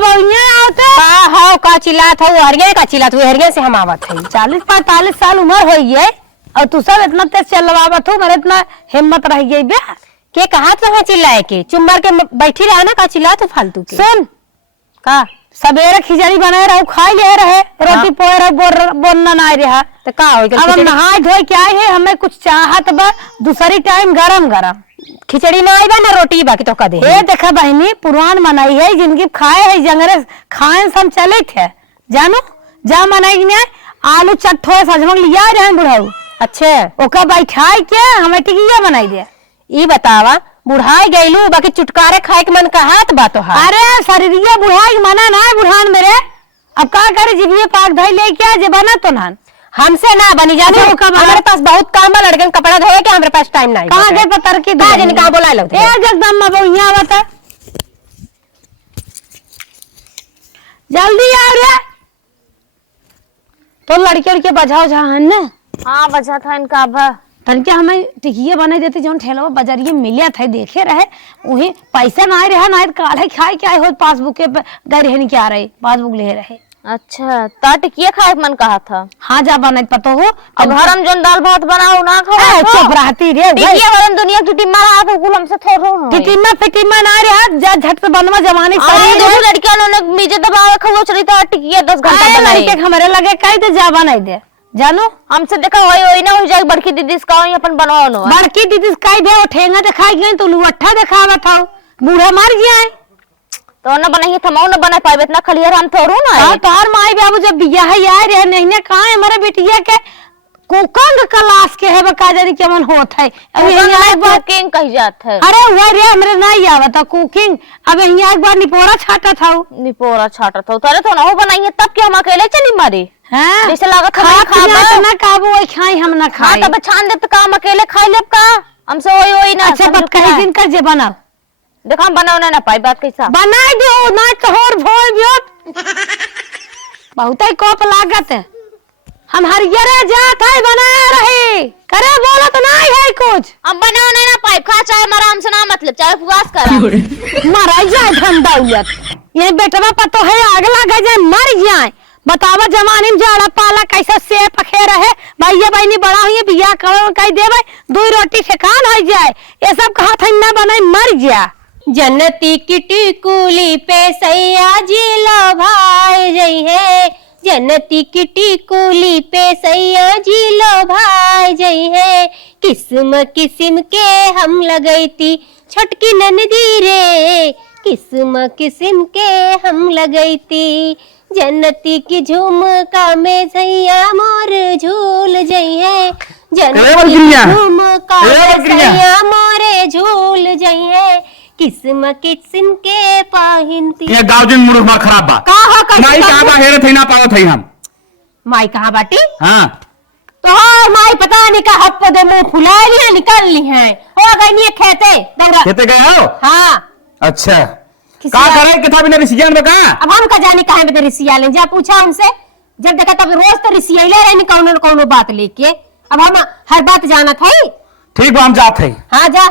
बउनिया आवत हां का चिल्लात हो हरिया का चिल्लात हो हरिया से हम आवत है। 40-45 साल उम्र हो गई और तू सब इतना तेज चलवावत हो, मेरे इतना हिम्मत रह गई बे के कहा तो चिल्लाए के चुम्बर के बैठी रहा ना का चिल्ला तो फालतू के। सुन का सवेरे खिचड़ी बनाए रहो खाई ले रहे रोटी पोए रहे बोलना ना रहा तो का हो अब हम नहाए धोए क्या है हमें कुछ चाहत बा दूसरी टाइम गरम गरम खिचड़ी ना आईबा ना रोटी बाकी तो का दे ए देखा बहनी पुरान मनाई है जिनकी खाए है जंगरे खाए सब चले थे जानो जा मनाई ने आलू चट्ठो सजमन लिया रहे बुढ़ाऊ। अच्छे ओका बैठाई के हमें टिकिया बनाई दे। ई बतावा बुढ़ाई गईलू बाकी चुटकारे खाए के मन कहात बा तो अरे शरीरिया बुढ़ाई मना ना है बुढ़ान मेरे अब का करे जिबिए पाक धई ले क्या जे बना तो ना हमसे ना बनी जाने हमारे पास बहुत काम है लड़के कपड़ा धोए के हमारे पास टाइम नहीं। कहां दे पतर की कहां जन कहां बोला लो ए जगदम्मा बउनिया बता जल्दी आ रे तो लड़के के बजाओ जहां ने। हां बजा था इनका अब तनके हमें टिकिया बना देते जो ठेला बाजारिये मिलिया था देखे रहे वही पैसा ना रहा ना काढ़े खाए क्या हो पासबुक के गए रहे नहीं क्या रहे पासबुक ले रहे। अच्छा ता टिकिया खाए मन कहा था। हाँ जा बना पता हो अब घरम जोन दाल भात बनाओ ना खाओ चुप रहती रे टिकिया वाला दुनिया की टिम्मा रहा तो कुल हमसे थोड़ो टिकिया फिटिमा ना रहा जा झट से बनवा जवानी सही दो लड़कियां ने मीजे दबावे खवो चली था टिकिया 10 घंटा बनाई लड़के हमारे लगे कई तो जा बनाई दे जानो हमसे देखा होई ना हो जाए बड़की दीदी का अपन बनाओ नो बड़की दीदी कई दे ठेंगा दिखाई गई तो लुअट्ठा दिखावा था बूढ़ा मर गया तो ना बनाइए थमाओ ना बना पाए इतना खलियर हम थोड़ो ना हां तोहर माई बाबू जब बियाह है यार रे नहीं ने कहां है हमारे बिटिया के कुकंग क्लास के है बका जानी केमन होत है अब यहां एक बार कुकिंग कही जात है। अरे वो रे हमरे नहीं आवत कुकिंग अब यहां एक बार निपोरा छाटा था निपोरा छाटा था तोरे तो ना हो बनाइए तब के हम अकेले चली मारी हां जैसे लागत है खाबा ना काबू ओई खाई हम ना खाई तब छान दे तो काम अकेले खाई लेब का हमसे ओई ना। अच्छा बात कहीं दिन कर जे बनाओ देखा हम बनाओ ना पाई बात कैसा बनाई दो ना तोहर भोल बियो बहुत ही कोप लागत है हम हरियरे जात है बनाए रहे करे बोला तो नहीं है कुछ हम बनाओ ना पाई खा चाहे आराम से ना मतलब चाहे उपवास करा मर जाए धन दौलत ये बेटवा पतो है आग लगा जाए मर जाए बतावा जमाने में जाड़ा पाला कैसा से पखे रहे भैया बहनी बड़ा हुई बियाह करो कह देवे दो रोटी से कान हो जाए ये सब कहा था ना बनाई मर जा जन्नती की टिकुली पे सैया जी लो भाई जई है जन्नती की टिकुली पे सैया जी लो भाई जई है किस्म किस्म के हम लगई थी छोटकी ननदी रे किस्म किस्म के हम लगई थी जन्नती की झुमका में सैया मोर झूल जई है जन्नती की झुमका में सैया मोरे झूल जई है किस्म किस्म के पाहिनती। ये गावजन मुड़ मार खराब बा का हो कर माई कहां बा हेरे थे ना पावत है हम माई कहां बाटी हां तो माई पता नहीं का हप दे मुंह फुला ली निकाल ली है हो गई नहीं खेते दौरा खेते गए हो हां अच्छा का करे किथा बिना रिसियान बका अब हम का जाने कहां पे रिसिया ले जा पूछा हमसे जब देखा तब रोज तो रिसिया ले रहे कौन कौन बात लेके अब हम हर बात जाना था ठीक बा हम जात है। हां जा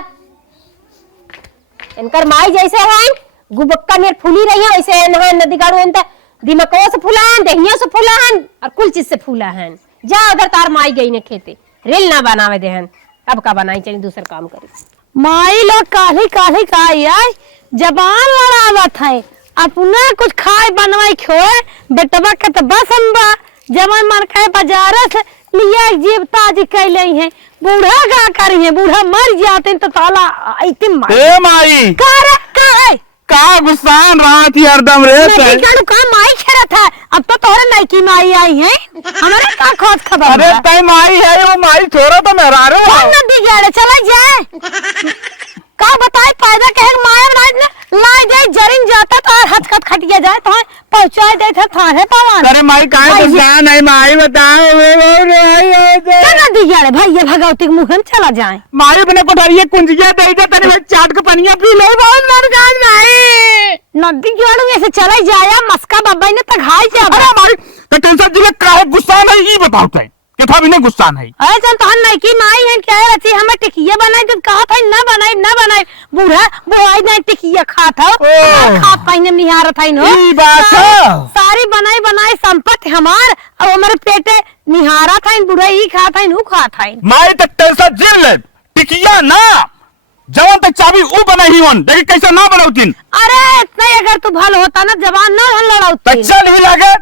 इनकर माई जैसे हैं गुबक्का में फूली रही है वैसे नहा नदी गाड़ू इनता दिमागों से फूला हैं देहियों से फूला हैं और कुल चीज से फूला हैं जा उधर तार माई गई ने खेते रेल ना बनावे देहन अब का बनाई चाहिए दूसर काम करी माई लोग काली काली काई आई जबान लड़ावत है अपना कुछ खाए बनवाई खोए बेटवा के तो बस हम बा जवान मन के बाजार से लिया जीव ताजी कैले हैं बूढ़ा का करी है बूढ़ा मर जाते तो ताला इतनी ए माई का गुस्सान रहा थी हरदम रे मैं जानो का माई खेरा था अब तो तोरे नई माई आई है हमारे का खोज खबर अरे तई माई है वो माई छोड़ो तो मेरा रे कौन नदी गया चला जाए का बताए पैदा कहे माया राज ने लाई दे जरिन जाता तो हचकत खटिया जाए तो पहुंचा दे थे थाने पवन अरे माई काहे गुस्सा नहीं माई बताओ क्या नदी गया रे भैया भगवती के मुंह में चला जाए माई अपने कोठरिए कुंजिया दे दे तने चाट के पनिया पी ले बहुत मर गाज नहीं नदी गया ऐसे चला जाया मस्का बाबा ने तक हाई जा अरे माई तो टेंशन जिले काहे गुस्सा नहीं ई बताओ तई किथा भी नहीं गुस्सा नहीं अरे चल तो नहीं की माई है क्या रची हमें टिकिया बनाई तो कहा था ना बनाई बूढ़ा वो आई नहीं टिकिया खात हो खा पाइने निहारत है नो ई बात है। सारी बनाई बनाई संपत्ति हमार और हमारे पेटे निहारत है बूढ़ा ई खात है नु खात है माई तक टेंशन जेल ले टिकिया ना जवान तक चाबी ऊ बनाई होन देखी कैसे ना बनाउतीन। अरे इतना अगर तू भल होता ना जवान ना हल लड़ाउती चल ही लागे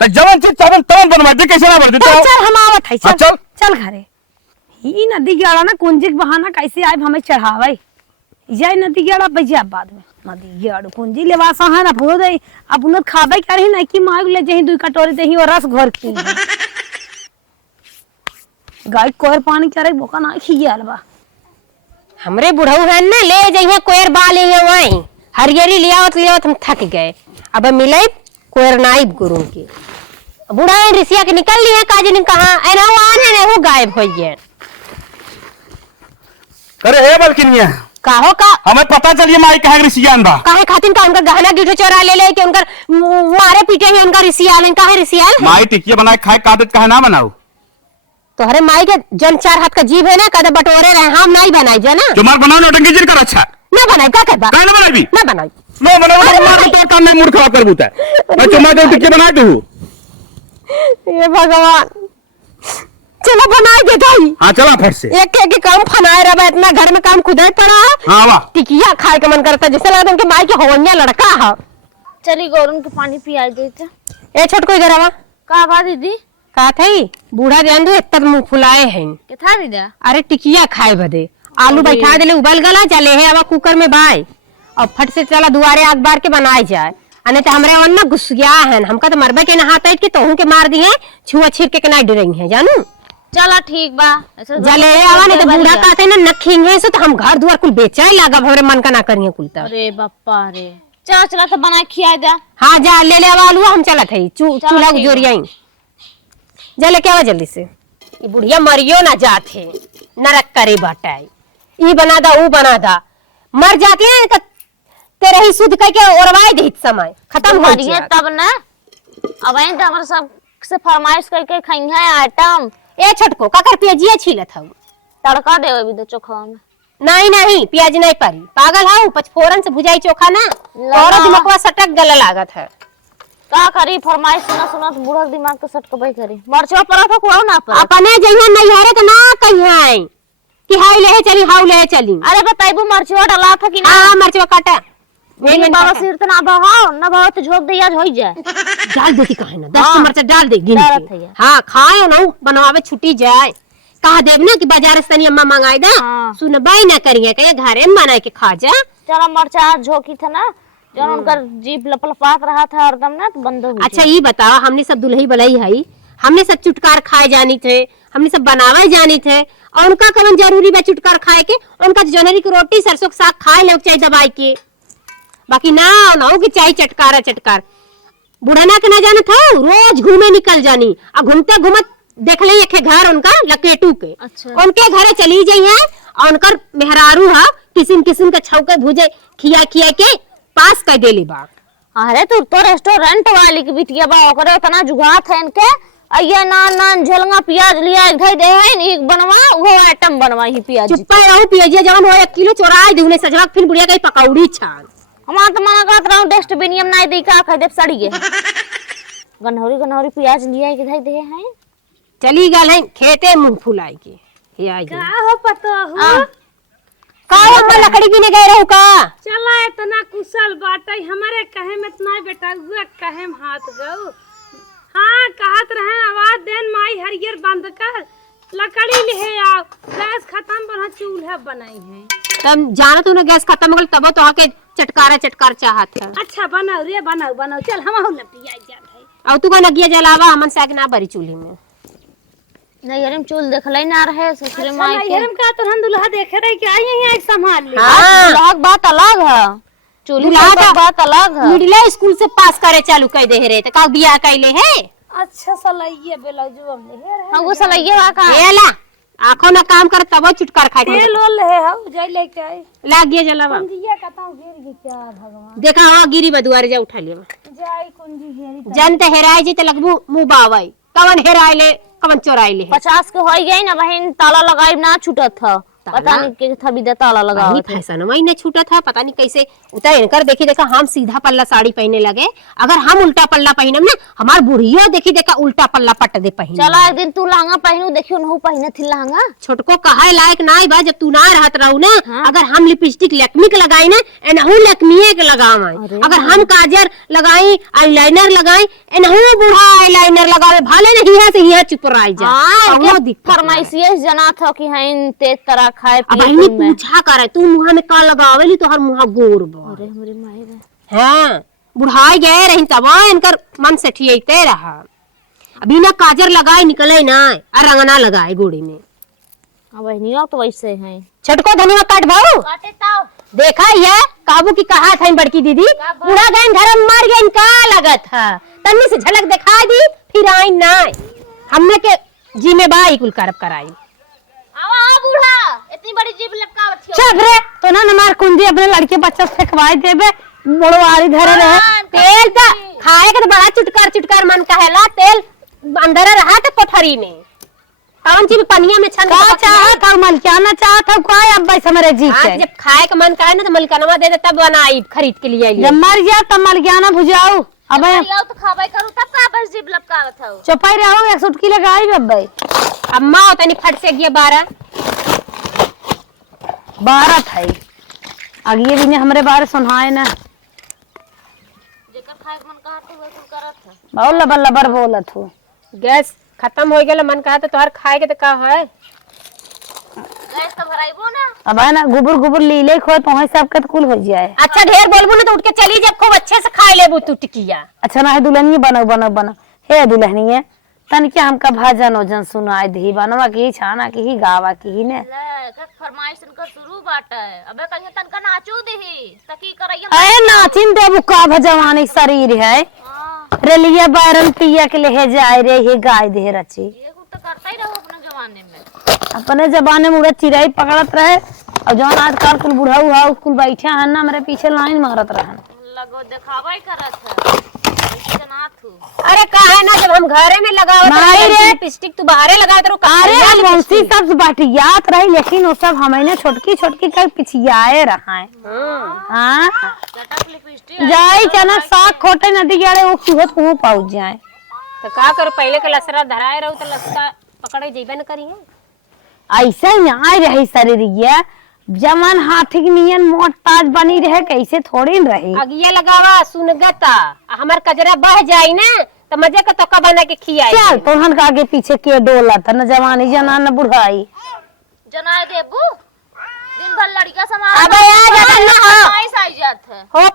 त जवान चीज चाबन तवन बनवा दे कैसे ना बन दे चल हम आवत है हाँ, चल चल। चल घरे ही नदी गेड़ा ना कुंजी के बहाना कैसे आए हमें चढ़ावे जय नदी गेड़ा बजिया बाद में नदी गेड़ कुंजी लेवा सहा ना भो दे अपन खाबे करही ना कि मांग ले जही 2 कटोरी देही और रस घोर की गाय कोर पानी करे बोका ना खियाल बा हमरे बुढ़ऊ है ना ले जइहे कोयर बा ले वही हरियरी लियावत हम थक गए अब मिले कोयर नाइब गुरु के बुढ़ा ऋषिया के निकल लिए काजी ने कहा एना आन है वो गायब हो गए। अरे ए बलकिनिया काहो का हमें पता चलिए माई कहे ऋषियान बा काहे खातिन का उनका गहना गिठो चोरा ले के उनकर मारे पीटे ही उनका ऋषियाल काहे ऋषियाल माई टिकिया बनाए खाए का आदत कहे ना बनाओ तोहरे माई के जन 4 हाथ का जीभ है ना कदे बटोरे रहे हम नहीं बनाई जो ना जो मार बनाओ नौटंकी जिन कर अच्छा ना बनाई का करबा काहे ना बनाई ना बनाई नो बनाओ मार तो काम में मूड खराब कर बुता मैं चुमा दे टिकिया बना दू हे भगवान चलो बनाई दे दाई हां चला फट से एक एक काम फनाए रहा इतना घर में काम खुद पड़ा हां वाह टिकिया खाए का मन करता जैसे लगता है कि माई के होवनिया लड़का है। चली गौरन के पानी पिया देते ए छोटको इधर आवा का बा दीदी का थई बूढ़ा जान दो इतना मुंह फुलाए हैं के था दीदा अरे टिकिया खाए बदे आलू बैठा देले उबल गला चले है अब कुकर में बाय और फट से चला दुआरे आग बार के बनाए जाए अने तो हमरे वन ना घुस गया है हमका तो मरबे के नहा तैट के तोहू के मार दिए छुआ छिर के नहीं डरेंगे है जानू चला ठीक बा ऐसे जले आवा नहीं तो बूढ़ा कहते ना नखेंगे सो तो हम घर दुआर कुल बेचाए लागब हमरे मन का ना करिए कुल तो अरे बाप्पा रे चला चला तो बना खिया दे हाँ जा ले ले आवा आलू हम चलत है चूल्हा ठीक जोरियाई जले के आवा जल्दी से ये बुढ़िया मरियो ना जाते नरक करे बाटाई ई बना दा ऊ बना दा मर जाते हैं तो तेरे ही शुद्ध करके ओरवाई दे समय खत्म हो मरिए तब ना अब आई तो हमर सब से फरमाइश करके खाई है आइटम ए छोटको काकर पियाजिया छीलत हूं तड़का देवे भी तो चोखा में नहीं नहीं प्याज नहीं पारी पागल हाउ पचफोरन से भुजाई चोखा ना और दिमागवा सटक गला लागत है का करी फरमाइश सुना सुना तो बूढ़ा दिमाग के सटकबई करी मरचवा पड़ा था कुआ ना पर अपने जइहा नहीं हरे तो ना कहिए कि हाउ ले चली हाउ ले चली अरे बताइबो मरचवा डाला था कि ना हां मरचवा काटा मेरे बाबा सिर तो ना बहाओ ना बहाओ तो झोंक दे आज होई जाए डाल देती काहे ना 10 हाँ। मरचा डाल दे गिन डालत के है। हां खाए ना बनवावे छुट्टी जाए कहा देव ना कि बाजार से तनी अम्मा मंगाई दा हाँ। सुनबाई ना करिए के घरे में बना के खा जा चलो मरचा आज झोंकी था ना जब उनका जीभ लपलपात रहा था हरदम ना तो बंद हो गई अच्छा ये बताओ हमने सब दुल्ही बलाई है हमने सब चुटकार खाए जानी थे हमने सब बनावे जानी थे और उनका कवन जरूरी बा चुटकार खाए के उनका तो जनरी की रोटी सरसों के साग खाए ले चाहिए दवाई के बाकी ना ना कि चाहिए चटकार चटकार बुढ़ाना के ना जाना था रोज घूमे निकल जानी और घूमते घूमत देख ले एक घर उनका लकेटू के अच्छा। उनके घरे चली जाइए और उनकर मेहरारू है किस्म किस्म के छौके भुजे खिया खिया के पास कर देली बा अरे तू तो रेस्टोरेंट वाली की बिटिया बा ओकरे इतना जुगात है इनके अయ్యా ना झलंगा प्याज लिया धई दे है एक बनवा वो आइटम बनवा ही प्याज चुप्पा रहू पियजिया जवन हो 1 किलो चोराई दूने सजवा फिर बुढ़िया के पकौड़ी छान हमार तो मना करत रहूं डस्टबिन में नहीं दे का कह दे सड़ी है गनहौरी गनहौरी प्याज लिया के धई दे है चली गल है खेते मुंह फुलाई के हे आई का हो पतो हो का हम लकड़ी भी ने गए रहू का चला इतना कुशल बाटई हमारे कहे में इतना बेटा हुआ कहे में हाथ गऊ हाँ कहत रहे आवाज देन माई हरियर बंद कर लकड़ी ले आओ गैस खत्म पर चूल्हा बनाई है तब जाना तूने गैस खत्म हो गल तब तो आके चटकार चाहत है अच्छा बनाओ रे बनाओ बनाओ चल हम लपिया जात है और तू का नगिया जलावा हमन साग ना बरी चूल्ही में नहीं यार चूल देखले ना रहे ससुर माई के हम का तो दुल्हा देखे रहे कि आई यहां संभाल ले हां दुल्हा बात अलग है चूल्ही दुल्हा की का- बात अलग है मिडिल स्कूल से पास करे चालू कर दे रे त का बियाह कैले है अच्छा सलाइए ब्लाउज हम ले रे हम वो सलैया बा का एला आंखों ना काम कर तब चुटकार खाए तेल ओल है हो जाई लेके आई लाग गया जलावा कुंजिया कता गिर गई क्या भगवान देखा हां गिरी बदुआरे जा उठा लिया जाई कुंजी घेरी जन त हेराय जी त लगबू मुंह बावई कवन हेराय ले कवन चोराई ले 50 के होई गई ना बहन ताला लगाई ना छूटत था पता नहीं के था भी ताला लगा हुआ था। फैशन वही ने छूटा था, पता नहीं कैसे उतर इनकर। देखी देखा हम सीधा पल्ला साड़ी पहनने लगे, अगर हम उल्टा पल्ला पहनम ना हमार बुढ़िया देखी देखा उल्टा पल्ला पट दे पहन। चला एक दिन तू लहंगा पहनू, देखियो नहु पहने थी लहंगा। छोटको कहा लायक ना बा, जब तू ना रहत रहू ना। हाँ। अगर हम लिपस्टिक लैक्मी के लगाई ना एनहू लैक्मीए के लगावे, अगर हम काजर लगाई आईलाइनर लगाई एनहू बूढ़ा आईलाइनर लगावे, भाले नहीं है से यहाँ चुप रह जा। हां फरमाइशिए जना था कि हइन तेज तरह खाए अब पिए इन्हें में। पूछा करे तू मुंह में का लगावेली तो हर मुंह गोर बा। अरे हमरे माई रे हाँ बुढ़ाई गए रही तब इनकर मन से ठियते रहा। अभी ना काजर लगाए निकले ना और रंगना लगाए गोड़ी में। अब नहीं तो वैसे हैं। छटको धनिया काट भाऊ काटे ताओ देखा ये काबू की कहा था बड़की दीदी, पूरा गैन घर में मर गए इनका लगत था, तन्नी से झलक दिखा दी फिर आई ना हमने के जी में बाई कुल करब कराई। आवा आ बूढ़ा इतनी बड़ी जीभ लपकावत थियो। चल रे तो ना हमार कुंडी अपने लड़के बच्चा से खवाए देबे, बड़ो आरी धरे रहे। तेल तो खाए के तो बड़ा चुटकार चुटकार मन कहेला, तेल अंदर रहा तो कोठरी में कौन चीज पनिया में छन का चाहत था मलकाना चाहत था कोई अब भाई समरे जी आज के जब खाए का मन करे ना तो मलकनवा दे दे तब बनाई खरीद के लिए जब मर गया तब मलकाना भुजाऊ। अब याओ तो खाबाई करू तब का बस जीभ लपकावत हो। चौपाई रहो एक सुटकी लगाई बब्बई अम्मा तनी फट से गया 12 था अगले भी ने हमरे बारे सुनाए ना जेकर खाए के मन कहत हो वैसे करत है। बहुत लबर लबर बोलत हो। गैस खत्म हो गया मन कहा तो तोहर खाए के तो का है गैस तो भराइबो ना। अब है ना गुबुर गुबुर लीले खो तो सब का कुल हो जाए। अच्छा ढेर बोलबो ना तो उठ के चली जब खूब अच्छे से खा लेबू तू टिकिया। अच्छा ना है दुल्हनिया बनो बनो बनो हे दुल्हनिया तन के हमका भजन ओजन सुनाई दी बनवा की छाना की ही गावा की ही ने ले का फरमाइश इनका शुरू बाटे। अबे कहियो तनका नाचू देही तकी करैया। अरे नाचिन देबू का भजवानी शरीर है हां रे लिया बैरन पिया के ले जाए रे हे गाय दे रची। ये तो करता ही रहो अपने जमाने में। अपने जमाने में उड़ा चिराई पकड़त रहे और जौन आजकल कुल बुढ़ा हुआ कुल बैठे हन ना मेरे पीछे लाइन मारत रहन। लगो दिखावाई करत है ऐसे ना थू। अरे काहे ना जब हम घरे में लगावत नहीं रे। लिपस्टिक तू बाहरे लगावत रो अरे वंशी सब बाटियात रही लेकिन वो सब हमें छोटकी छोटकी कर पिछियाए रहा है। हाँ चटक लिपस्टिक जाई चना साग खोटे नदी गड़े वो सुहत मुंह पहुंच जाए तो का करो पहले के लसरा धराए रहो तो लसरा पकड़े जेबे न करिए। ऐसे न्याय रही शरीरिया जमन हाथी की नियन मोट ताज बनी रहे कैसे थोड़ी न रही। अगिया लगावा सुनगता हमार कजरा बह जाई ना तो मजे का तोका बना के खियाई। चल तोहन का आगे पीछे के डोला था न जवानी जना न बुढ़ाई। जनाए देबू दिन भर लड़का संभाल। अबे आ जा ना फरमाइश आई जात है। हो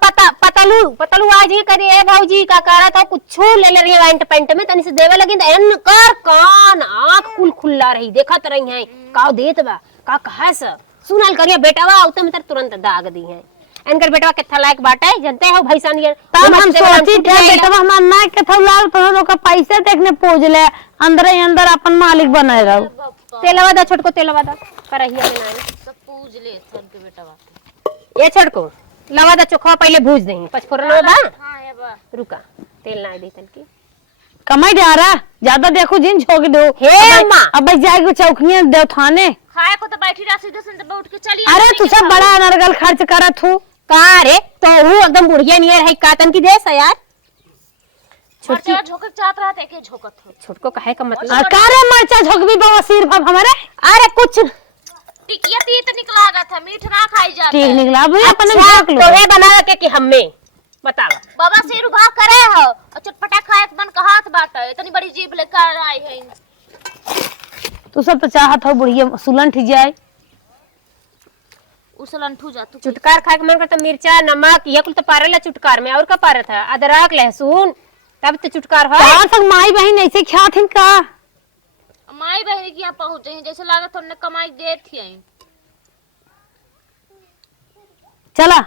पतलू पतलू आज ही करी ए भौजी का करा था कुछ ले ले रही वाइंट पेंट में तनी से देवे लगी तो एन कर कान आंख कुल खुल्ला रही देखत रही है का देत बा का कहा से सुनल करिया बेटावा औते में तुरंत दाग दी है एनकर बेटावा केथा लायक बाटे जनते हो भैसान ये तब हम सोची थे बेटा हमार ना के थौ लाल तो का पैसे देखने पहुंच ले अंदर ही अंदर अपन मालिक बने रहो। तेलवा दा छोटको तेलवा दा करहिया में ना सब पूज ले सन के बेटा बात। ये छोटको लवा दा चोखा पहले भूज दही पचफोरन बा हां ये बा रुका तेल ना दी तन की कमाई जा रहा ज्यादा देखो जिन छोक दो हे मां अब जाएगो चौकियां देव थाने खाए को तो बैठी रहा सीधे से उठ के चली। अरे तू सब बड़ा अनर्गल खर्च करत हूँ का रे तो हूँ एकदम बुढ़िया नहीं है कातन की देश है यार। छोटी झोंक चाहत रहा थे के झोकत हो। छोटको कहे का मतलब अकारे मरचा झोकबी बवासीर भाव हमारे अरे कुछ टिकिया तीत निकला गया था मीठ ना खाई जाता। ठीक निकला भाई अपने अच्छा, झोक लो। तो ये बना के कि हमें बतावा बाबा सिर उभा करे हो और चटपटा खाए के मन कहत बाटे इतनी बड़ी जीभ लेकर आई है। तू सब तो चाहत हो बुढ़िया सुलंठ जाए उसलंठू जा तू चुटकार खाए के मन करता मिर्चा नमक ये कुल तो पारेला चुटकार में और का पारत है अदरक लहसुन तब तो चुटकार है। कहाँ तक माई बहन ऐसे ख्यात हिन का माई बहन की यहाँ पहुंच गई जैसे लागत हमने कमाई गए थी। चला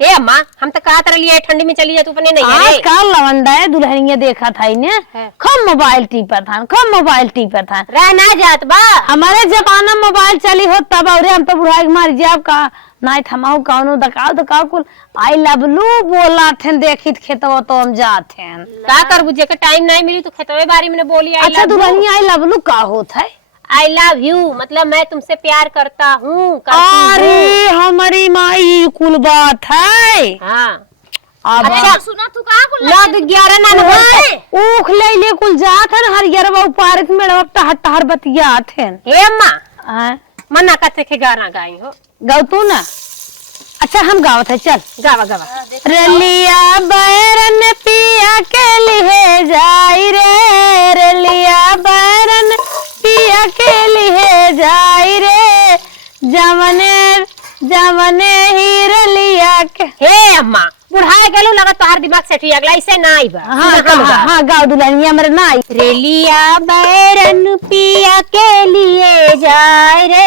ए अम्मा हम तो कहा तरह लिया ठंडी में चली जा तू अपने नहीं है आज रे। काल लवंडा है दुल्हनिया देखा था इन्हें है। खूब मोबाइल टीपा था खूब मोबाइल टीपा था। रह ना जात बा हमारे जमाना में मोबाइल चली हो तब और हम तो बुढ़ाई मार जाब का नहीं थमाऊ कौनो दकाव कुल आई लवलू बोला थे देखित खेतवा तो हम जाते हैं। का कर बुझे के टाइम नहीं मिली तो खेतवे बारी में बोली आई अच्छा दुल्हनिया आई लवलू का होत है आई लव यू मतलब मैं तुमसे प्यार करता हूँ। अरे हमारी माई कुल बात है। हाँ अच्छा सुना तू कहाँ को लग 11 ना है। ऊख ले ले कुल जात है हर यरवा पारक में टहर टहर बतियात है। हे अम्मा मना करते के गाना गाई हो। गाओ तू ना। अच्छा हम गावत है चल गावा गावा। रलिया बैरन पिया के लिए जाई रे, रलिया बैरन पिया के लिए जाई रे, जमने जमने ही रलिया के। हे अम्मा बुढ़ाए गेलू लगा तोहार दिमाग से ठीक अगला ऐसे ना आई बा। हाँ गाओ दुल्हनिया मेरे ना आई। रेलिया बैरन पिया के लिए जाए रे,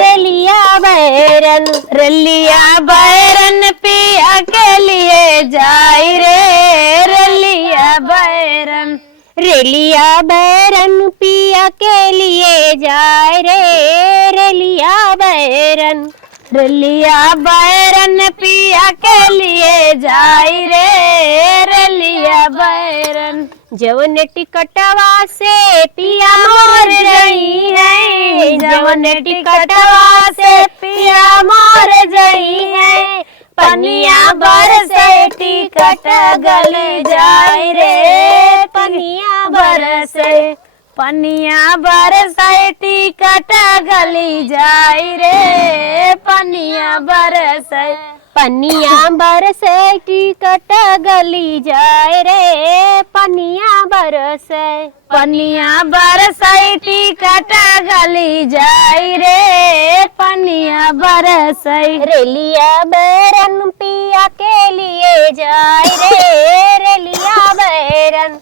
रेलिया बैरन रलिया बैरन पिया के लिए जाई रे, रलिया बैरन रेलिया बैरन पिया के लिए जाए रे, रेलिया बैरन रलिया बैरन पिया के लिए जाई रे, रलिया बैरन जवन टिकटवा से पिया मोर गई है, जवन टिकटवा से पिया मोर गई है, पनिया बरसे टिकट गल जाए रे, पनिया बरसे पनिया बरसाई टिकट गली जाई रे, पनिया बरसाई पनिया बरसे टिकट गली जाए रे, पनिया बरसे पनिया बरसाई टिकट गली जाई रे, पनिया बरसाई रेलिया बैरन पिया के लिए जाए रे, रेलिया बैरन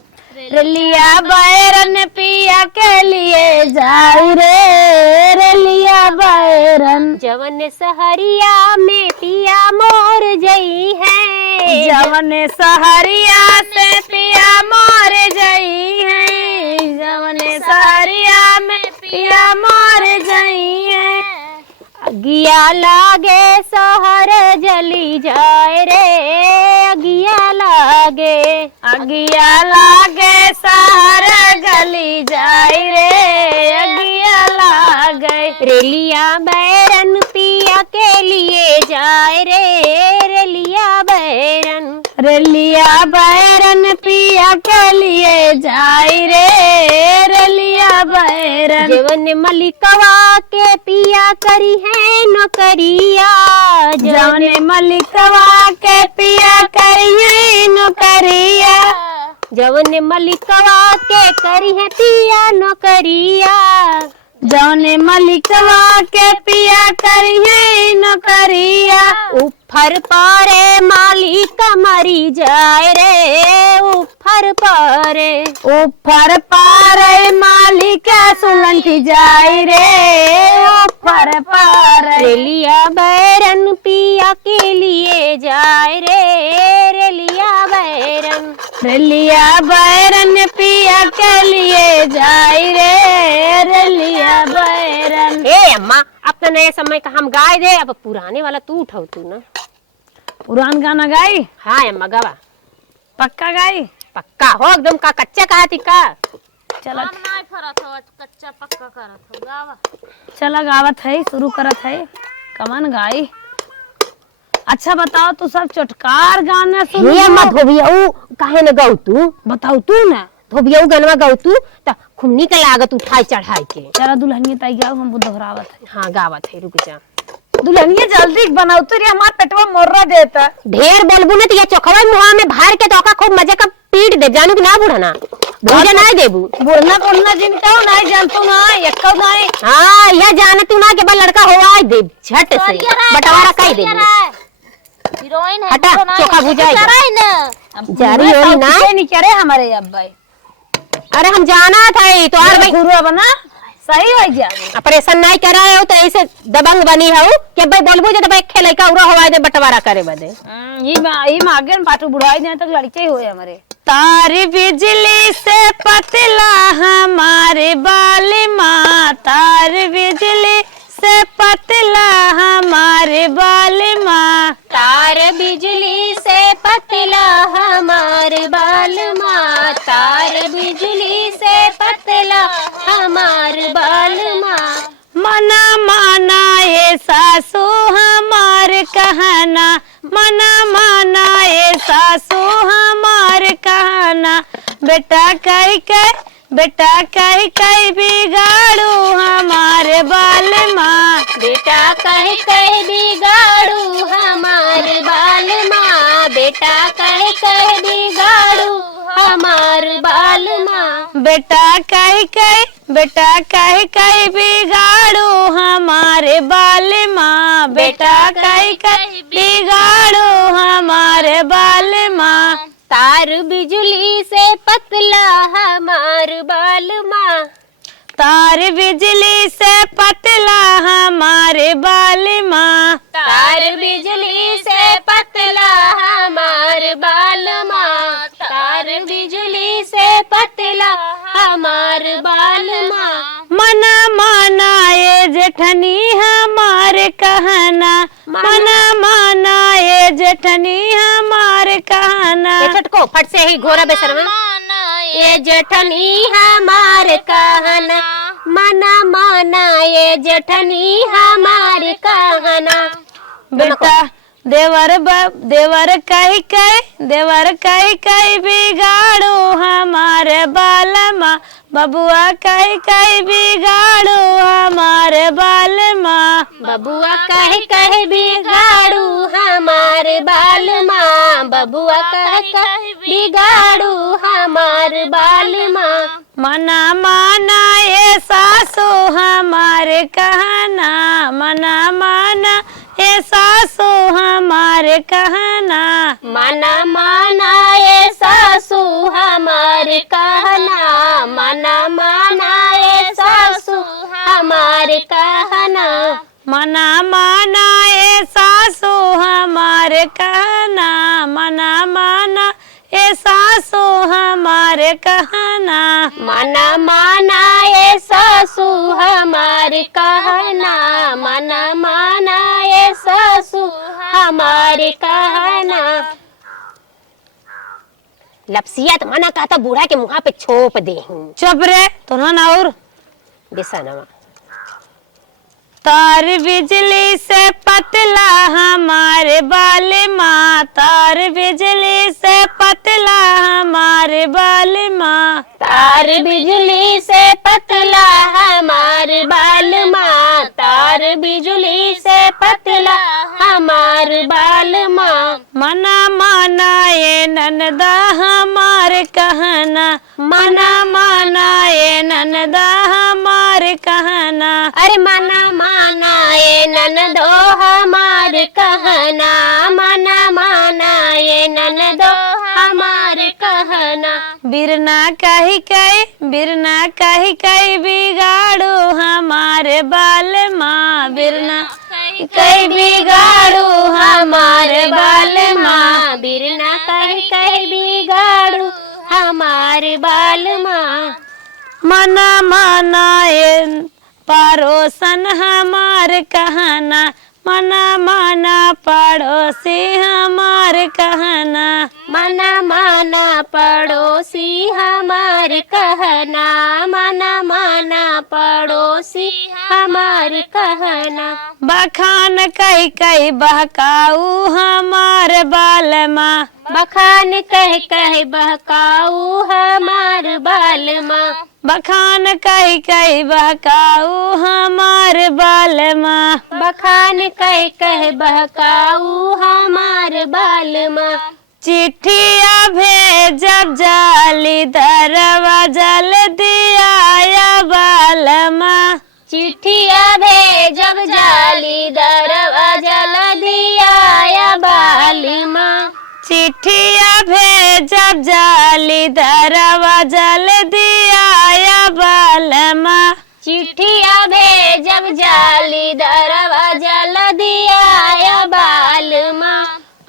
रलिया बैरन पिया के लिए जाई रे, रलिया बैरन जवन सहरिया में पिया मोर जई है, जवन सहरिया से पिया मोर जई है, जवन सहरिया में पिया मोर जई है, अगिया लागे सहर जली जाए रे, अगिया लागे अगिया लागे सहर गली जाई रे, अगिया लागे रेलिया बैरन पिया के लिए जाए रे, रेलिया बैरन रलिया बैरन पिया के लिए जाई रे, रलिया बैरन जवन मलिकवा के पिया करी है नौकरिया, जवन मलिकवा के पिया करिए नौकरिया, जवन मलिकवा के करी है पिया नौकरिया, जवन मलिकवा के पिया करिए नौकरिया, उफर पारे मालिक मरी जाए रे, उफर पारे ऊपर पार मालिक सुलंटी जाई रे, ऊपर पार रेलिया बैरन पिया के लिए जाए रे, रेलिया बैरन रलिया बैरन पिया के लिए जाई रे, रलिया बैरन। ए अम्मा अब तो नए समय का हम गाए दे, अब पुराने वाला तू उठाओ तू ना। पुरान गाना गाई हाँ अम्मा गावा पक्का गाई पक्का हो एकदम का कच्चा कहा थी का। चला नहीं फरत हो कच्चा पक्का करत हो गावा। चला गावत है शुरू करत है कमन गाई। अच्छा बताओ तू सब चटकार गाना सुन हे अम्मा धोबियाऊ काहे न गाऊ तू, बताओ तू ना धोबियाऊ गनवा गाऊ तू त खुमनी के लागत उठाई चढ़ाई के। चला दुल्हनिया ताई गाओ हम दोहरावत है। हाँ गावत है रुक जा। दुल्हनिया जल्दी बनाओ तो रे हमार पेटवा मोर्रा देता। ढेर बोलबू न त ये चोखवा मुहा में भार के तोका खूब मजे का पीट दे जानू कि ना बुढ़ना भूजा ना देबू। बोलना बोलना जिनता हो नहीं जानतो ना एकौ नहीं। हां यह जाने तू ना के बा लड़का होवा दे झट से बटवारा काई दे हीरोइन है हटा चोखा भुजाई जारी मैं होई तो ना। कुछ नहीं करे हमारे अब भाई। अरे हम जाना था ये तो और भाई गुरु बना सही हो जा ऑपरेशन नहीं कराए हो तो ऐसे दबंग बनी हो के भाई बोलबू जे तो भाई खेले का उरा होवा दे बटवारा करे बदे। ये मागे पाटू बुढ़ाई जाए तक लड़के ही होए हमारे। तार बिजली से पतला हमारे बाल माँ, तार बिजली से पतला हमारे बाल माँ, तार बिजली से पतला हमार बाल माँ, तार बिजली से पतला हमार बाल ए सासू हमार कहना, मना माना ए सासू हमार कहना। बेटा कह कह बिगाड़ू हमारे बाल माँ, बेटा कह कह बिगाड़ू हमार बाल माँ, बेटा कह कह बिगाड़ू हमार बाल माँ। बेटा कह कह बिगाड़ू हमारे बाल माँ, बेटा कह कह बिगाड़ू हमारे बाल माँ। तार बिजली से पतला हमार बाल माँ, तार बिजली से पतला हमारे बाल माँ, तार बिजली से पतला हमार बाल माँ, तार बिजली से पतला हमार बाल माँ। मना माना ये जेठनी हमारे कहना, मना माना ये जेठनी हमारे कहना। ये छटको फट से ही घोरा बेसरवा। ये जेठनी हमार कहना, मना माना ये जेठनी हमार कहना। बेटा देवर कह बिगाड़ू हमारे बाल माँ, बबुआ कह बिगाड़ू हमारे बाल माँ। बबुआ कह बिगाड़ू हमार बाल माँ, बबुआ कह बिगाड़ू हमार बाल माँ। मना माना ये सासू हमारे कहना, मना माना ये सासू हमारे कहना। मना माना ये सासू हमारे कहना, मना माना ये सासू हमारे कहना। मना माना ये सासू हमारे कहना, मना माना ये सासू हमारे कहना। मना माना ये सासू हमारे कहना, मना माना ये सासू हमारे कहना। लपसिया तो मना कहता बूढ़ा के मुहा पे छोप दे चुप रे तुरहन और बेसनवा। तार बिजली से पतला हमारे बाल माँ, तार बिजली से पतला हमारे बाल माँ। तार बिजली से पतला हमार बाल माँ, तार बिजली से पतला हमार बाल माँ। मना माना ये ननदा हमारे कहना, मना माना ये ननदा हमारे कहना। अरे मना माना ये ननदो हमार कहना, मना माना ये ननदो हमार कहना। बिरना कह बिगाड़ू हमारे बाल माँ, बिरना कह बिगाड़ू हमारे बाल माँ। बिरना कह बिगाड़ू हमारे बाल माँ। मना माना ये पड़ोसन हमारे कहना, मना माना पड़ोसी हमारे कहना। मना माना पड़ोसी हमार कहना, मना माना पड़ोसी हमार कहना। बखान कह बहकाऊ हमारे बाल माँ, बखान कह बहकाऊ हमार बाल माँ। बखान कह बहकाऊ हमारे बाल माँ। बखान कह बहकाऊ हमार बाल माँ। चिट्ठिया भेजब जाली दरवाजा दिया या बाल माँ। चिट्ठिया भेजब जाली दरवाजा दिया या बाल माँ। चिट्ठिया भेजब जाली दरवाजा दिया या बाल माँ। चिट्ठिया भेजब जाली दरवाजा दिया या बाल माँ।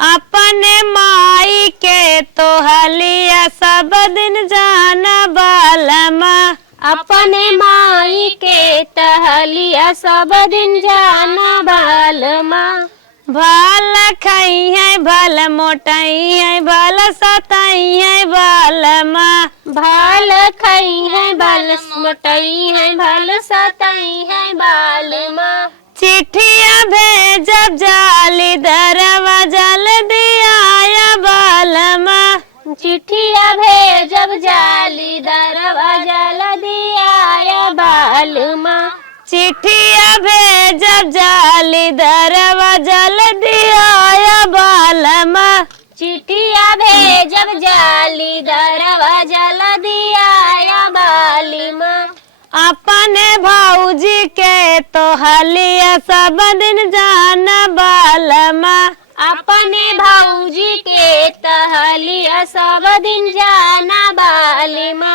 अपने माई के तो हलिया सब दिन जाना बाल माँ। अपने माई के तहलिया सब दिन जाना बाल माँ। भल खाई है भल मोटाई है भल सताई है बाल माँ। भाल खाई है बाल मोटाई है भाल सताई है बाल माँ। चिट्ठिया भेजब जाली दरवा जल दिया बालमा। चिट्ठिया भेजब जाली दरवा जल दिया बालमा। चिट्ठिया भेजब जाली दरवा जल दिया बालमा। चिट्ठिया भेजब जाली दरवा जल दिया बालमा। अपने भाऊजी के तो हलिया सब दिन जाना बालमा। अपने भाऊजी के तहलिया सब दिन जाना बालमा।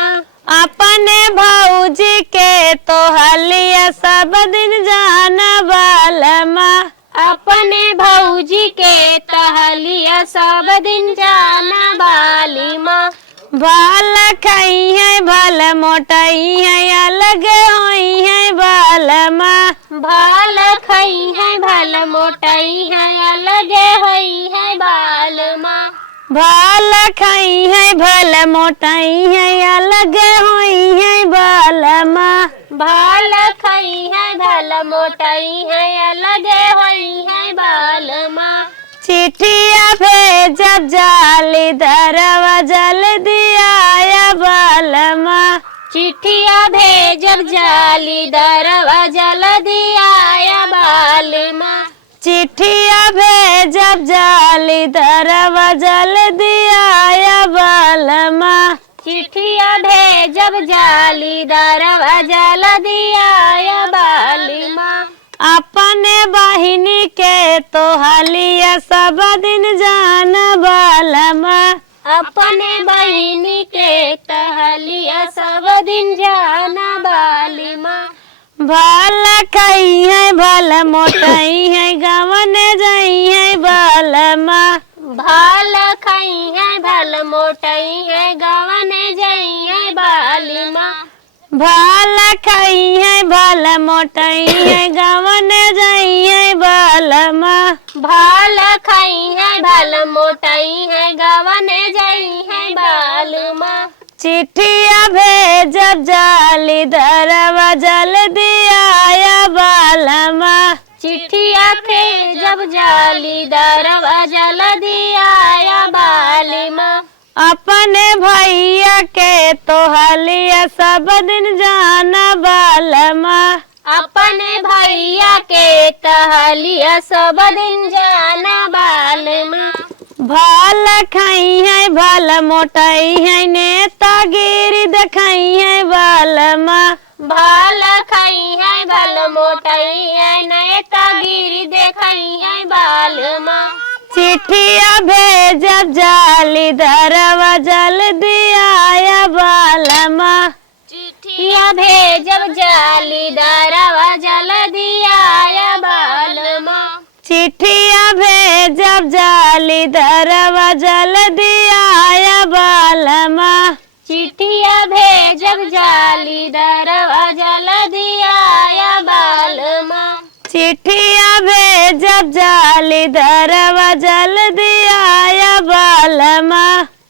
अपने भाऊजी के तो हलिया सब दिन जाना बालमा। अपने भाऊजी के तहलिया सब दिन जाना बालमा। बाल खाई है भल मोटाई है अलग होई है बालमा। भाल खाई है भल मोटाई है अलग होई है बालमा। बाल खाई है भल मोटाई है अलग होई है बालमा। भाल खाई है भल मोटाई है अलग होई है बालमा। चिट्ठिया भेजब जाली दरवा जल दिया बालमा। चिट्ठिया भेजब जाली दरवा जल दिया बालमा। चिट्ठिया भेजब जाली दरवा जल दिया बालमा। चिट्ठिया भेजब जाली दरवा जल दिया बालमा। अपने बहिनी के तो हलिया सब दिन जाना बालमा। अपने बहिनी के तहलिया सब दिन जाना बालमा। भल खाई है भल मोटाई है गवन जाई है बालमा। भाल खाई है भल मोटाई है गवन जई है बालमा। भल खाई है भल मोटाई है गवन जाई है बालमा। भाल खाई है भल मोटाई है गवन जई है बालमा। चिट्ठिया भेजब जाली दरवा जल दिया बालमा। चिट्ठिया भेजब जाली दरवा जल दिया बालमा। अपने भैया के तो हलिया सब दिन जाना बालमा। अपने भैया के तहलिया सब दिन जाना बालमा। भल खाई है भल मोटाई है नेतागिरी दिखाई है बालमा। भाल खाई है भल मोटाई है नेतागिरी दिखाई है बालमा। चिट्ठिया भेजब जाली दरवा जल दिया बालमा। चिट्ठिया भेजब जाली दरवा जल दिया बालमा। चिट्ठिया भेजब जाली दरवा जल दिया बालमा। चिट्ठिया भेजब जाली दरवा जल दिया बालमा। चिट्ठिया भेजब जाली दरवा जल दिया बालमा।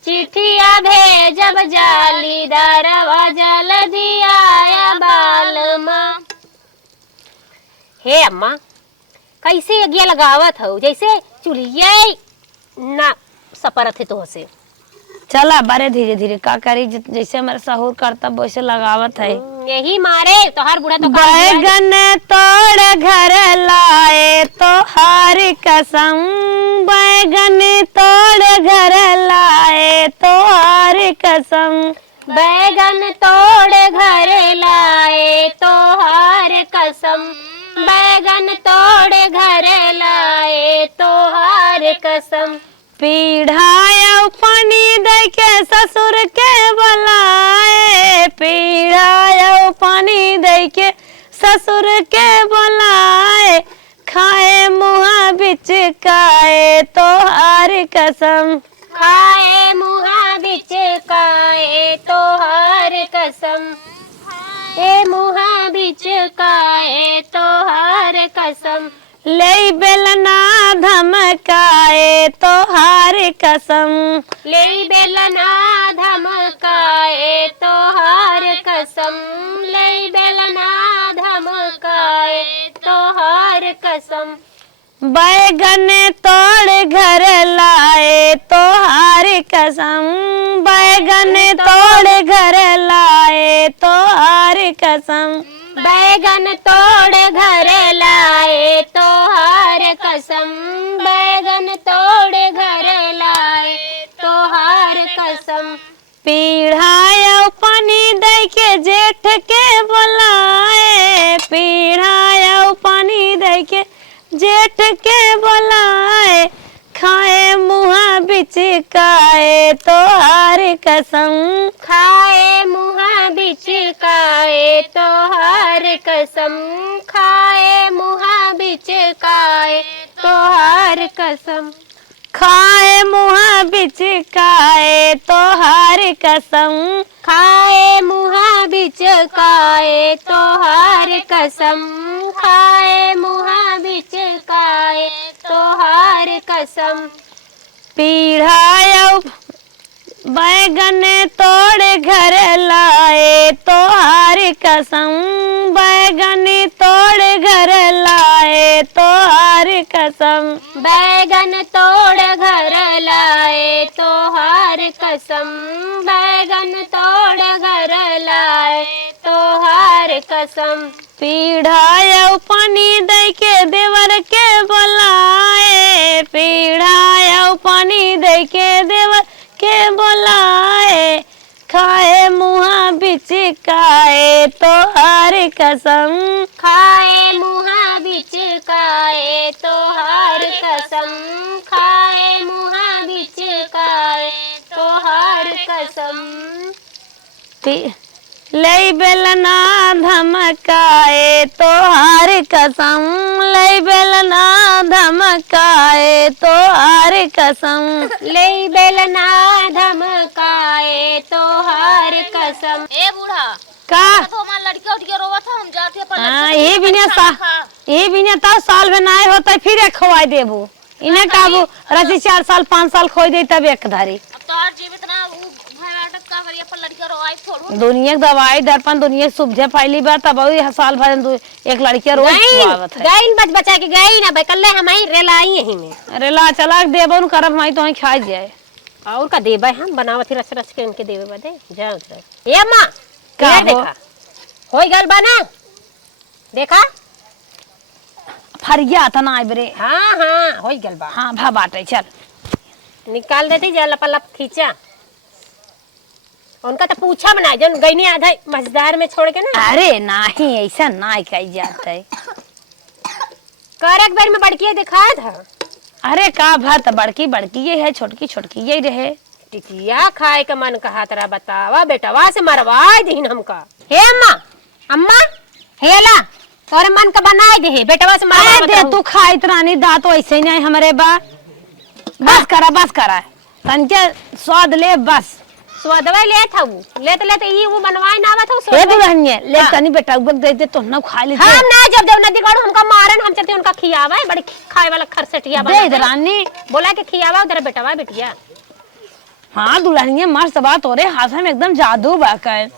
चिट्ठिया भेजब जाली दरवा जल दिया बालमा। हे अम्मा कैसे अगिया लगावत हो जैसे चुलिया ना सपरत है तो से। चला बारे धीरे धीरे का करी जैसे हमारे सहूर करता वैसे लगावत है। यही मारे तोहार बुढ़ा तो बैगन तोड़ घर लाए तोहार कसम। बैगन तोड़ घर लाए तोहार कसम। बैगन तोड़ घर लाए तोहार कसम। बैगन तोड़ घर लाए तोहार कसम। पीढ़ाया पानी दे के ससुर के बुलाए। पीढ़ाया पानी दे के ससुर के बुलाए। खाए मुँह बिचकाए तोहार कसम। खाए मुँह बिचकाए तोहार कसम। ए मुँह बिचकाए तोहार कसम। ले बेलना धमकाए तोहार कसम। ले बेलना धमकाए तोहार कसम। ले बेलना धमकाए तो तोहार कसम। बैगन तोड़ घर लाए तोहार कसम, बैगन तोड़ घर लाए तोहार कसम। बैगन तोड़ घर लाए तोहार कसम, बैगन तोड़ घर लाए तोहार कसम। पीढ़ाया पानी दे के जेठ के बोलाए, पीढ़ाया पानी दे के जेठ के बोलाए, खाए मुहा बिचकाए तोहार कसम। खाए मुहा बिचकाए तोहार कसम, खाए मुहा बिचकाए तोहार कसम। खाए मुहा बिचकाए तोहार कसम, खाए मुहा बिचकाए तोहार कसम, खाए मुहा बिचकाए तोहार कसम। पीढ़ाया बैगन तोड़ घर लाए तोहार कसम, बैगन तोड़ घर लाए तोहार कसम। बैगन तोड़ घर लाए तोहार कसम, बैगन तोड़ घर लाए तोहार कसम। पीढ़ाया पानी दे के देवर के बोलाए, पीढ़ाया पानी दे के देवर के बोलाए, खाए मुहा बिचकाए तोहार कसम। खाए मुहा बिचकाए तोहार कसम, खाए मुहा बिचकाए तोहार कसम। लई बेलना धमकाए तोहार कसम, लई बेलना धमकाए तोहार कसम। ले बेलना धमकाए तोहार कसम। ए बूढ़ा का तो हमार लड़की उठिया रोवा था, हम जाते अपन हाँ ये बिना तो साल में ना होता फिर एक खवाई देबू, इन्हें काबू रसी 4 साल 5 साल खोई दे तब एक धारी। अब तोहार जीवित ना उ भयानक का करिए अपन लड़की रोवाई थोड़ू। दुनिया के दवाई दर्पण दुनिया के सुविधा फैली बा तब साल भर एक लड़की रोज खुआवत है। गईन बच बचा के गई ना कल्ले हमारी रेलाई यही में। अरे ला चला देबो न करब माई तो खा जाए और का देबे हम बनावत रस रस के उनके देवे बदे जाओ ए मां का का हो? देखा होई गल बना देखा फरिया था ना आइबरे। हां हां होई गल बा। हाँ भा बाटे चल निकाल देती जा लपलप खींचा उनका तो पूछा बनाए जन गईने आधा मजदार में छोड़ के ना। अरे नहीं ऐसा ना कही जाता है। करक बार में बड़की दिखाया था। अरे का भात बड़की बड़की ये है छोटकी छोटकी ये रहे। टिकिया खाए का मन कहा तरा बतावा बेटवा से मरवाए दीन हमका। हे अम्मा अम्मा हेला तोरे मन का बनाए दे बेटवा से मरवा दे तू खा इतना नहीं दांत ऐसे नहीं हमारे बा बस करा तनके स्वाद ले बस स्वादवा ले था वो लेते ये वो बनवाए ना आवत हो हे दुल्हनिया ले तनी बेटा उबक दे दे तो ना खा ले हम ना जब जब नदी गढ़ उनका मारन हम चलते उनका खियावा बड़ी खाए वाला खरसटिया बना दे रानी बोला के खियावा उधर बेटवा बिटिया। हाँ दुल्हनिया मस्त बात हो रे हाथ में एकदम जादू बाकर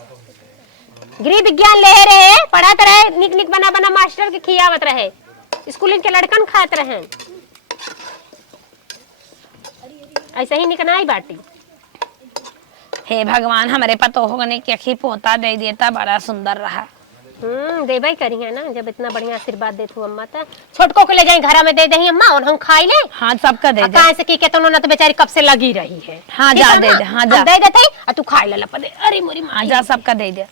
गृह विज्ञान ले रहे पढ़ाते रहे निक निक बना बना मास्टर के खियावत रहे स्कूल के लड़कन खात रहे ऐसा ही निकनाई बाटी। हे भगवान हमारे पतो होगा नहीं कि अखी पोता दे देता बड़ा सुंदर रहा। देबई करी है ना जब इतना बढ़िया आशीर्वाद देत हो अम्मा ता छोटको को ले जाए घर में दे दही अम्मा और हम खाई ले। हाँ सबका दे दे कहां से की के तो ना तो बेचारी कब से लगी रही है। हाँ ठीक जा है दे अम्मा? दे हाँ जा हम दे देते और तू खाई ले लपा दे। अरे मोरी मां हाँ जा सबका दे दे